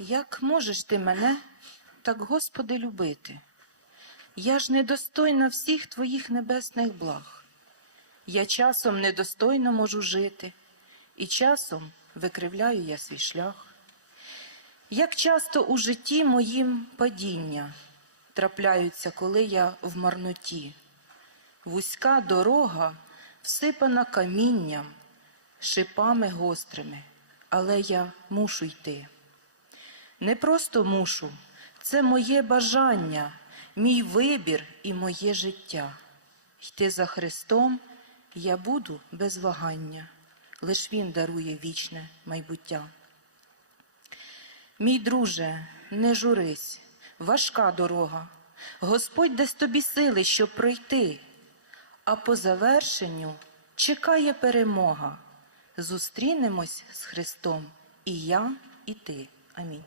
Як можеш ти мене так, Господи, любити? Я ж недостойна всіх твоїх небесних благ. Я часом недостойно можу жити, і часом викривляю я свій шлях. Як часто у житті моїм падіння трапляються, коли я в марноті, вузька дорога всипана камінням, шипами гострими, але я мушу йти. Не просто мушу, це моє бажання, мій вибір і моє життя. Йти за Христом я буду без вагання, лиш Він дарує вічне майбуття. Мій друже, не журись, важка дорога. Господь дасть тобі сили, щоб пройти, а по завершенню чекає перемога. Зустрінемось з Христом і я, і ти. Амінь.